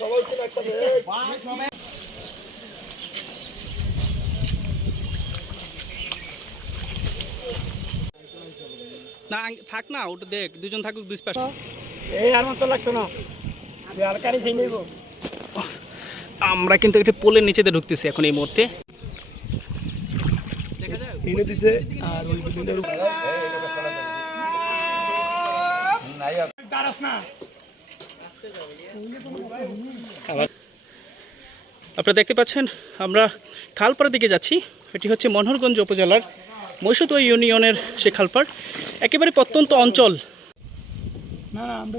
সবাই একসাথে না থাক না ওটা দেখ দুজন থাকুক দুই পাশে এই আর মতো লাগতো না। তুই আর কারি সেই নেব। আমরা কিন্তু একটা পোলের নিচেতে ঢুকতেছি এখন এই মুহূর্তে। এনে দিছে আর ওই বিল্ডিংয়ের উপরে আপনারা দেখতে পাচ্ছেন আমরা খালপাড়ের দিকে যাচ্ছি। এটি হচ্ছে মনোহরগঞ্জ উপজেলার মহিষুতুয়া ইউনিয়নের সে খালপাড়। একেবারে প্রত্যন্ত অঞ্চল। না না আমরা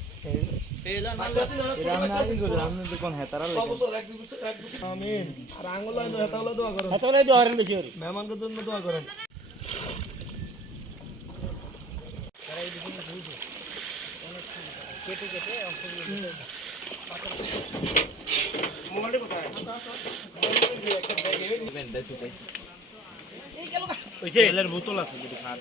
হেতা হলে দোয়া করেন হাতে বলে দোয়ারেন বেশি করে মেহমানদের জন্য দোয়া করেন হইছে তেলের বোতল আছে যদি খাট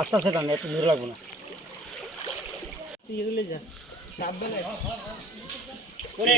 আস্তে আস্তে টান একটু দূর লাগবো না। সাবধানে। করে